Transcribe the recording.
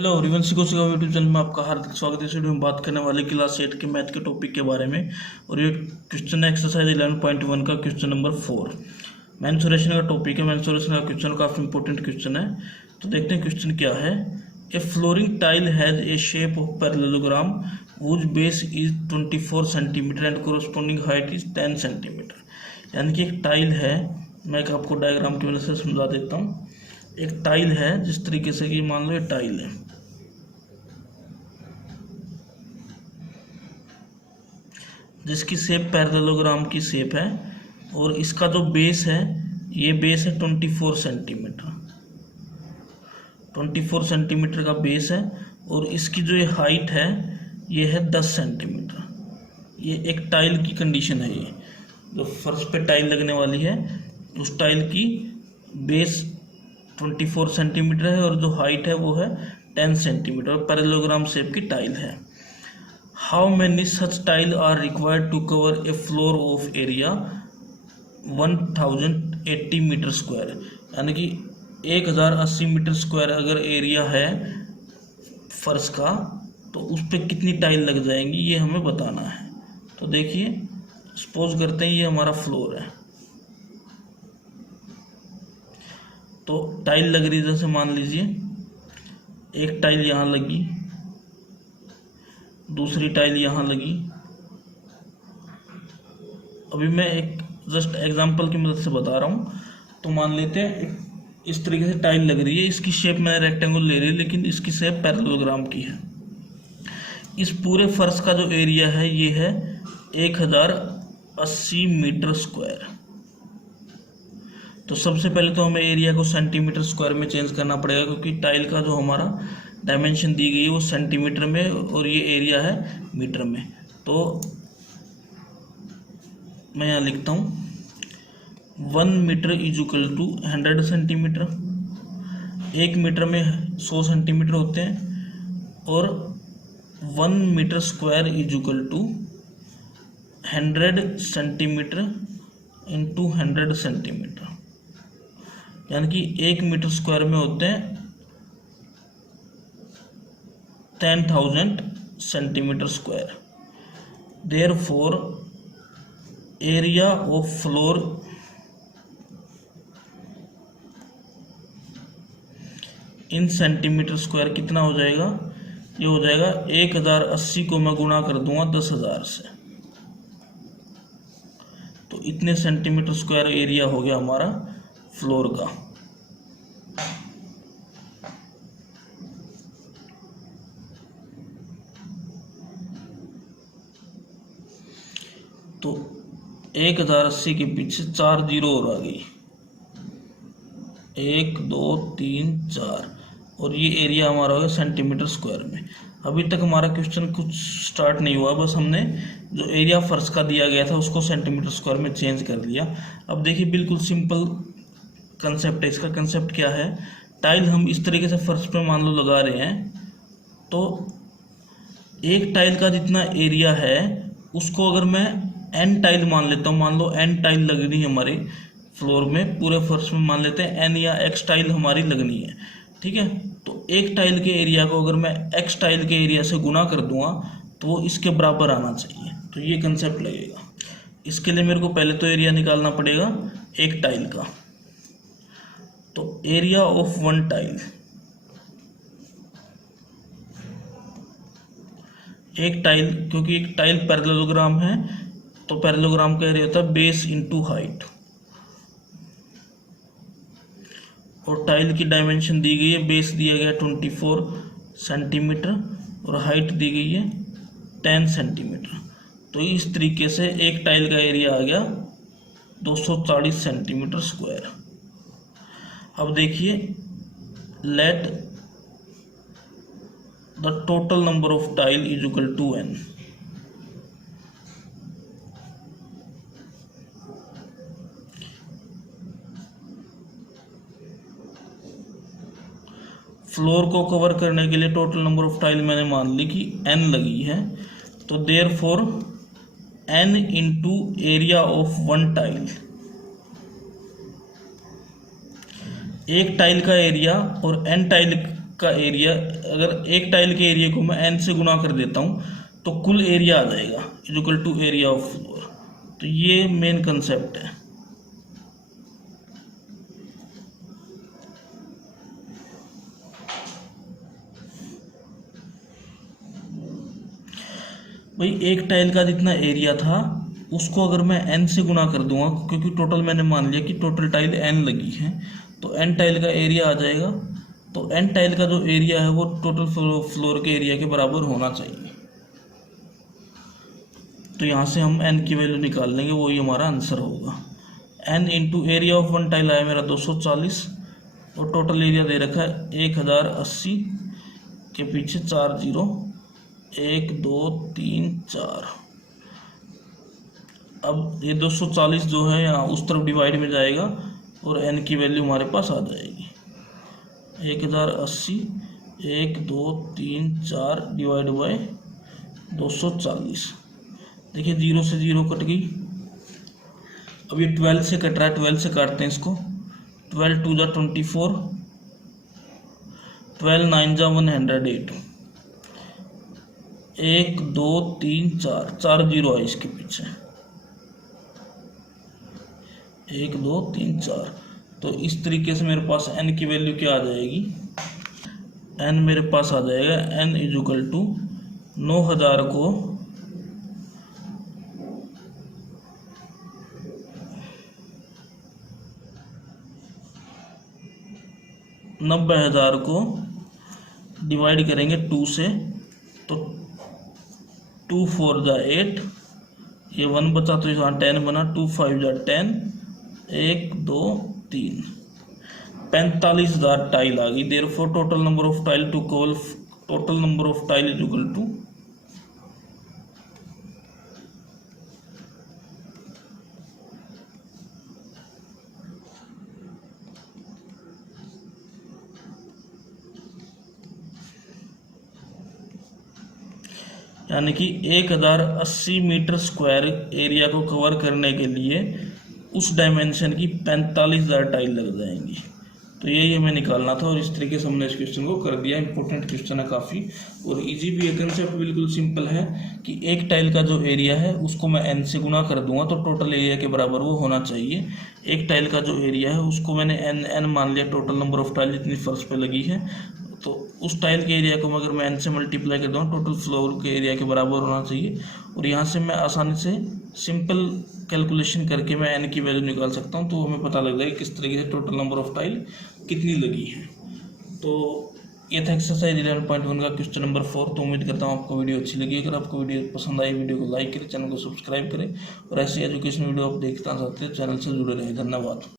Hello everyone, सिको सिको YouTube channel में आपका हार्दिक स्वागत है। इस वीडियो में बात करने वाले क्लास 8 के मैथ के टॉपिक के बारे में। और ये क्वेश्चन है एक्सरसाइज 11.1 का क्वेश्चन नंबर 4। मेंसुरेशन का टॉपिक है। मेंसुरेशन का क्वेश्चन काफ़ी इंपॉर्टेंट क्वेश्चन है। तो देखते हैं क्वेश्चन क्या है। A flooring tile has a shape of parallelogram whose base is 24 centimetre and corresponding height is 10 centimetre. यानी कि एक टाइल है, मैं आपको डायग्राम की वजह से समझा देता हूँ। एक टाइल है जिस तरीके से कि मान लो ये टाइल है, जिसकी शेप पैरेललोग्राम की शेप है, और इसका जो बेस है, ये बेस है 24 सेंटीमीटर। 24 सेंटीमीटर का बेस है, और इसकी जो ये हाइट है ये है 10 सेंटीमीटर। ये एक टाइल की कंडीशन है। ये जो फर्श पे टाइल लगने वाली है, उस टाइल की बेस 24 सेंटीमीटर है और जो हाइट है वो है 10 सेंटीमीटर, और पैरेललोग्राम शेप की टाइल है। How many such tile are required to cover a floor of area 1080 metre square. यानी कि 1080 मीटर स्क्वायर अगर एरिया है फर्श का, तो उस पर कितनी टाइल लग जाएंगी ये हमें बताना है। तो देखिए, सपोज करते हैं ये हमारा फ्लोर है, तो टाइल लग रही है। जैसे मान लीजिए एक टाइल यहाँ लगी, दूसरी टाइल यहाँ लगी। अभी मैं एक जस्ट एग्जांपल की मदद से बता रहा हूँ। तो मान लेते हैं इस तरीके से टाइल लग रही है। इसकी शेप मैंने रेक्टेंगल ले रही है, लेकिन इसकी शेप पैरेललोग्राम की है। इस पूरे फर्श का जो एरिया है ये है 1080 मीटर स्क्वायर। तो सबसे पहले तो हमें एरिया को सेंटीमीटर स्क्वायर में चेंज करना पड़ेगा, क्योंकि टाइल का जो हमारा डायमेंशन दी गई है वो सेंटीमीटर में, और ये एरिया है मीटर में। तो मैं यहाँ लिखता हूँ 1 metre is equal to 100 centimetre. 1 metre में 100 सेंटीमीटर होते हैं, और 1 metre square is equal to 100 centimetre into 100 centimetre. यानी कि 1 मीटर स्क्वायर में होते हैं 10,000 centimetre square. Therefore area of floor in centimetre square कितना हो जाएगा? ये हो जाएगा 1080 को मैं गुणा कर दूंगा 10,000 से, तो इतने सेंटीमीटर स्क्वायर एरिया हो गया हमारा फ्लोर का। तो 1080 के पीछे 4 जीरो और आ गई, 1 2 3 4, और ये एरिया हमारा हो गया सेंटीमीटर स्क्वायर में। अभी तक हमारा क्वेश्चन कुछ स्टार्ट नहीं हुआ, बस हमने जो एरिया फर्श का दिया गया था उसको सेंटीमीटर स्क्वायर में चेंज कर लिया। अब देखिए, बिल्कुल सिंपल कंसेप्ट है। इसका कंसेप्ट क्या है? टाइल हम इस तरीके से फर्श पे मान लो लगा रहे हैं, तो एक टाइल का जितना एरिया है उसको अगर मैं n टाइल मान लेता हूँ, मान लो n टाइल लगनी है हमारे फ्लोर में, पूरे फर्श में मान लेते हैं n या x टाइल हमारी लगनी है, ठीक है। तो एक टाइल के एरिया को अगर मैं x टाइल के एरिया से गुना कर दूंगा तो वो इसके बराबर आना चाहिए। तो ये कंसेप्ट लगेगा। इसके लिए मेरे को पहले तो एरिया निकालना पड़ेगा एक टाइल का। तो एरिया ऑफ 1 टाइल, एक टाइल, क्योंकि एक टाइल पैरेललोग्राम है तो पैरेललोग्राम का एरिया होता है बेस इंटू हाइट, और टाइल की डायमेंशन दी गई है। बेस दिया गया 24 सेंटीमीटर और हाइट दी गई है 10 सेंटीमीटर। तो इस तरीके से एक टाइल का एरिया आ गया 240 सेंटीमीटर स्क्वायर। अब देखिए, let the total number of tile is equal to n। फ्लोर को कवर करने के लिए टोटल नंबर ऑफ टाइल मैंने मान ली कि n लगी है। तो therefore n into area of 1 tile, एक टाइल का एरिया और n टाइल का एरिया, अगर एक टाइल के एरिया को मैं n से गुना कर देता हूँ तो कुल एरिया आ जाएगा equal to area of floor. तो ये मेन कंसेप्ट है। भाई एक टाइल का जितना एरिया था उसको अगर मैं n से गुना कर दूंगा, क्योंकि टोटल मैंने मान लिया कि टोटल टाइल n लगी है, तो n टाइल का एरिया आ जाएगा। तो n टाइल का जो एरिया है वो टोटल फ्लोर के एरिया के बराबर होना चाहिए। तो यहाँ से हम n की वैल्यू निकाल लेंगे, वही हमारा आंसर होगा। n into area of one tile आया मेरा 240 और टोटल एरिया दे रखा है 1080 के पीछे 4 जीरो, 1 2 3 4। अब ये 240 जो है यहाँ उस तरफ डिवाइड में जाएगा और n की वैल्यू हमारे पास आ जाएगी 1080 1 2 3 4 डिवाइड बाय 240। देखिए 0 से 0 कट गई। अब ये 12 से कट रहा है, 12 से काटते हैं इसको। 12 2 जा 24, 12 9 जा 108, 1 2 3 4, 4 जीरो है इसके पीछे, 1 2 3 4। तो इस तरीके से मेरे पास n की वैल्यू क्या आ जाएगी, n मेरे पास आ जाएगा n इक्वल टू 9000 को 90,000 को डिवाइड करेंगे 2 से, तो 2 4 जा 8, ये 1 बचा तो यहाँ 10 बना, 2 5 जा 10, 1 2 3, 45,000 टाइल आ गई। Therefore total number of tile to cover total number of tile is equal to यानी कि 1080 मीटर स्क्वायर एरिया को कवर करने के लिए उस डायमेंशन की 45,000 टाइल लग जाएंगी। तो यही हमें निकालना था और इस तरीके से हमने इस क्वेश्चन को कर दिया। इंपॉर्टेंट क्वेश्चन है काफ़ी और इजी भी है। कंसेप्ट बिल्कुल सिंपल है कि एक टाइल का जो एरिया है उसको मैं n से गुना कर दूंगा तो टोटल एरिया के बराबर वो होना चाहिए। एक टाइल का जो एरिया है उसको मैंने n मान लिया, टोटल नंबर ऑफ टाइल जितनी फर्श पे लगी है, तो उस टाइल के एरिया को अगर मैं n से मल्टीप्लाई कर दूँगा टोटल फ्लोर के एरिया के बराबर होना चाहिए। और यहाँ से मैं आसानी से सिंपल कैलकुलेशन करके मैं n की वैल्यू निकाल सकता हूँ, तो हमें पता लग जाएगा किस तरीके से टोटल नंबर ऑफ टाइल कितनी लगी है। तो ये था एक्सरसाइज 11.1 का क्वेश्चन नंबर 4। तो उम्मीद करता हूँ आपको वीडियो अच्छी लगी। अगर आपको वीडियो पसंद आई, वीडियो को लाइक करें, चैनल को सब्सक्राइब करें और ऐसी एजुकेशन वीडियो आप देखना चाहते हैं चैनल से जुड़े रहें। धन्यवाद।